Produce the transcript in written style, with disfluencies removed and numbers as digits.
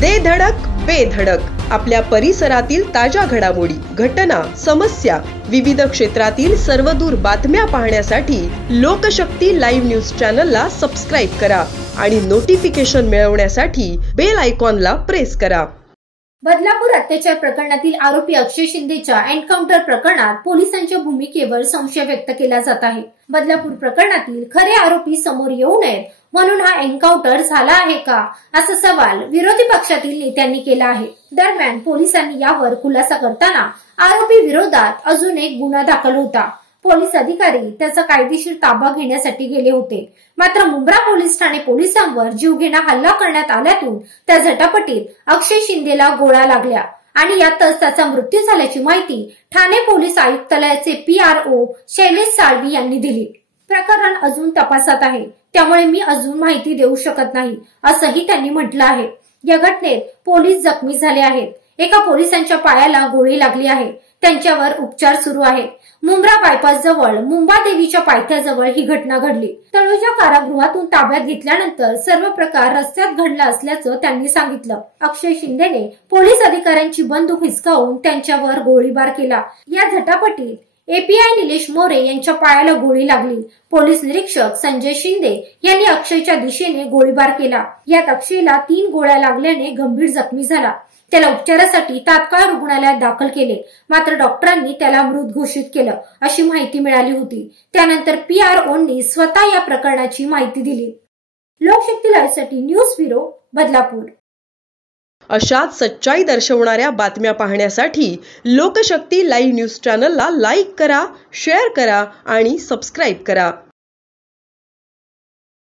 दे धडक बेधडक आपल्या परिसरातील ताज्या घडामोडी, घटना, समस्या, विविध क्षेत्रातील सर्वदूर बातम्या पाहण्यासाठी लोकशक्ती लाईव्ह न्यूज चॅनलला सबस्क्राईब करा आणि नोटिफिकेशन मिळवण्यासाठी बेल आयकॉनला प्रेस करा। बदलापूर अत्याचार प्रकरणातील आरोपी अक्षय शिंदेच्या एन्काउंटर प्रकरणात पोलिसांच्या भूमिकेवर संशय व्यक्त केला जात आहे। बदलापूर प्रकरणातील खरे आरोपी समोर येऊ नयेत म्हणून हा एन्काउंटर झाला आहे का, असा सवाल विरोधी पक्षातील नेत्यांनी केला आहे। दरम्यान पोलिसांनी यावर खुलासा करताना आरोपी विरोधात अजून एक गुन्हा दाखल होता। पोलीस अधिकारी त्याचा कायदेशीर ताबा घेण्यासाठी गेले होते, मात्र मुंब्रा पोलीस ठाणे पोलिसांवर जीवघेणा हल्ला करण्यात आल्यातून त्या झटापटीत अक्षय शिंदेला गोळ्या लागल्या आणि यातच त्याचा मृत्यू झाल्याची माहिती ठाणे पोलीस आयुक्तालयाचे PRO शैलेश साळवी यांनी दिली। प्रकरण अजून तपासात आहे, त्यामुळे मी अजून माहिती देऊ शकत नाही, असंही त्यांनी म्हटलं आहे। या घटनेत पोलीस जखमी झाले आहेत। एका पोलिसांच्या पायाला गोळी लागली आहे, त्यांच्यावर उपचार सुरू आहे। मुंब्रा बायपास जवळ मुंबादेवीच्या पायथ्याजवळ ही घटना घडली। तळोजा कारागृहातून ताब्यात घेतल्यानंतर सर्व प्रकार रस्त्यात घडला असल्याचं त्यांनी सांगितलं। अक्षय शिंदेने पोलीस अधिकाऱ्यांची बंदूक हिसकावून त्यांच्यावर गोळीबार केला। या झटापटीत API निलेश मोरे यांच्या पायाला गोळी लागली। पोलीस निरीक्षक संजय शिंदे यांनी अक्षयच्या दिशेने गोळीबार केला। यात अक्षयला 3 गोळ्या लागल्याने गंभीर जखमी झाला। त्याला उपचारासाठी तात्काळ रुग्णालयात दाखल केले, मात्र डॉक्टरांनी त्याला मृत घोषित केलं, अशी माहिती मिळाली होती। त्यानंतर PROंनी स्वतः या प्रकरणाची माहिती दिली। लोकशक्ती लाईव्हसाठी न्यूज ब्युरो, बदलापूर। अशाच सच्चाई दर्शवणाऱ्या बातम्या पाहण्यासाठी लोकशक्ती लाईव्ह न्यूज चॅनलला लाईक करा, शेअर करा आणि सबस्क्राईब करा।